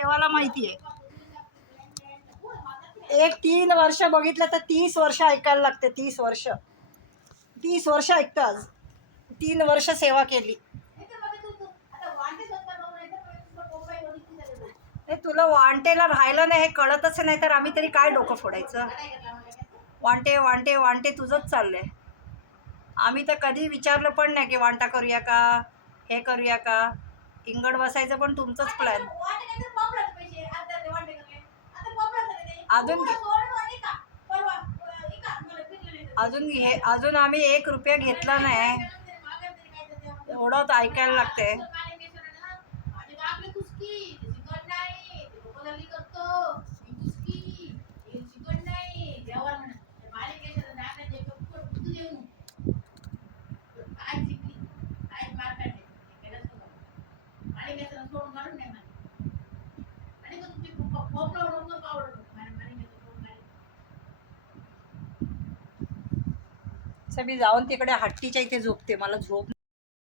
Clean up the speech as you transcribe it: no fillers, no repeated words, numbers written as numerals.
देवाला माहिती आहे. एक 3 वर्ष बघितलं तर 30 वर्ष ऐकायला लागते. 30 वर्ष 30 वर्ष ऐकतं. आज 3 वर्ष सेवा केली. हे तुला वांटेला राहिलं नाही हे कळतच नाही तर आम्ही तरी काय डोकं फोडायचं. वांटे वांटे वांटे तुझंच चाललंय. आम्ही तर कधी विचारलं पण नाही की वांटा करूया का, हे करूया का. इंगड बसायचं पण तुमचंच प्लॅन. अजून आम्ही 1 रुपया घेतला नाही. एवढं तर ऐकायला लागते. मी जाऊन तिकडे हट्टीच्या इथे झोपते. मला झोप